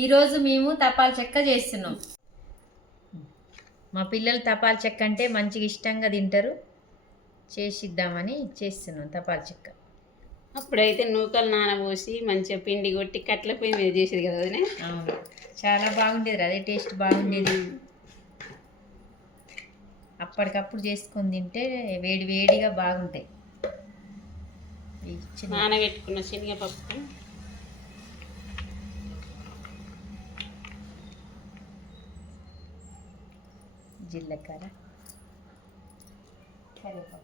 ఈరోజు మేము తపాల చెక్క చేస్తున్నాం. మా పిల్లలు తపాల చెక్క అంటే మంచిగా ఇష్టంగా తింటారు. చేసిద్దామని చేస్తున్నాం తపాల చెక్క. అప్పుడైతే నూకలు నానబోసి మంచిగా పిండి కొట్టి కట్ల పొయ్యి మీద చేసేది కదా అవును. చాలా బాగుండేది అదే టేస్ట్ బాగుండేది. అప్పటికప్పుడు చేసుకొని తింటే వేడి వేడిగా బాగుంటాయి. నానబెట్టుకున్న శనగపప్పు. జీలకర్ర కరివేపాకు.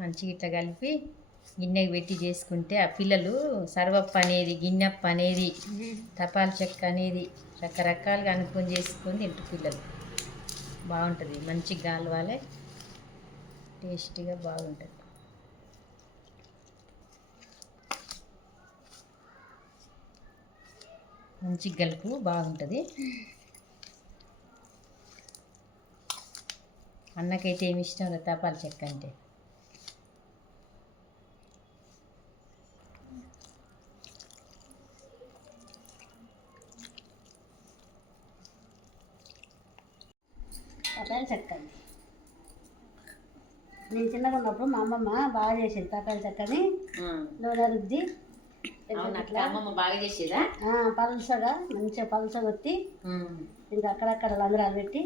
మంచిగా ఇట్లా కలిపి గిన్నెకి పెట్టి చేసుకుంటే ఆ పిల్లలు సర్వప్ప అనేది గిన్నెప్ప అనేది తపాల చెక్క అనేది రకరకాలుగా అనుకొని చేసుకొని తింటారు పిల్లలు. బాగుంటుంది. మంచి గాలవాలే టేస్టీగా బాగుంటుంది. మంచి గలుపు బాగుంటుంది. అన్నకైతే ఏమి ఇష్టం లేదు తపాల చెక్క అంటే తపాల చెక్కని. నేను చిన్నగా ఉన్నప్పుడు మా అమ్మమ్మ బాగా చేసేది తపాల చెక్కని. నూనె రుద్ది. అమ్మమ్మ బాగా చేసేదా? ఆ, పలుసగా మంచిగా పలుసగా ఒత్తి. ఇంకా అక్కడక్కడ రంధ్రాలు పెట్టి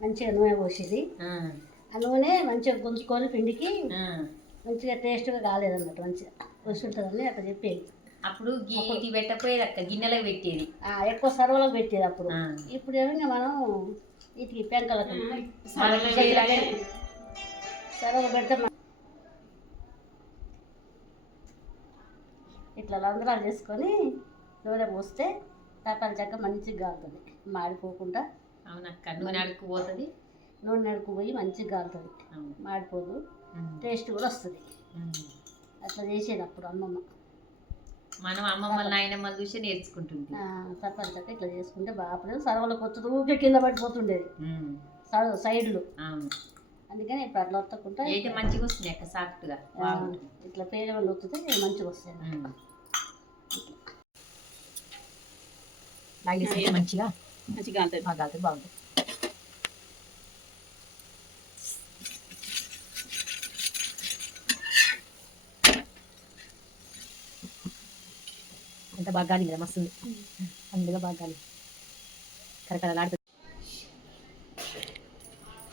మంచిగా నూనె పోసేది. ఆ నూనె మంచిగా గుంజుకొని పిండికి మంచిగా టేస్ట్గా కాలేదన్నమాట మంచిగా ఉంటుందని అట్లా చెప్పేది. అప్పుడు గీటి పెట్టపోయేది అక్క గిన్నెలకు పెట్టేది. ఎక్కువ సర్వలకు పెట్టేది అప్పుడు. ఇప్పుడు ఏమో ఇంకా మనం వీటికి పెంకలకు పెడితే. మ- ఇట్లా రంధ్రాలు చేసుకొని నూనె పోస్తే తపాల చెక్క మంచిగా కాలుతుంది. మాడిపోకుండా. అవునక్క నూనె అడుక్కుపోతుంది నూనె నడుకు పోయి మంచిగా కాలుతుంది. మాడిపోదు. టేస్ట్ కూడా వస్తుంది. అట్లా చేసేది అప్పుడు అమ్మమ్మ. మనం అమ్మమ్మల నాయనమ్మలు చూసి నేర్చుకుంటుంది చెక్క ఇట్లా చేసుకుంటే బాగా అప్పుడు సర్వలకు ఊరికే కింద పడిపోతుండేది. సైడ్- సైడ్లు. అందుకని ఇప్పుడు అట్లా వత్తకుండా అయితే మంచిగా వస్తుంది అక్క సాఫ్ట్గా ఇట్లా పేరు వత్తితే మంచిగా వస్తాయి. ఉమ్. బాగా చేస్తే మంచిగా? మంచిగా కాలుతుంది, బాగుంటుంది అంత బాగా గాలి కదా మస్తుంది అందులో బాగా గాలి కరకరలాడుతుంది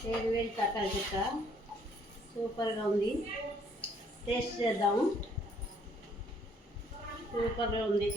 వేడి వేడి తకాలి చెక్క. సూపర్గా ఉంది. టేస్ట్ చేద్దాము. సూపర్గా ఉంది.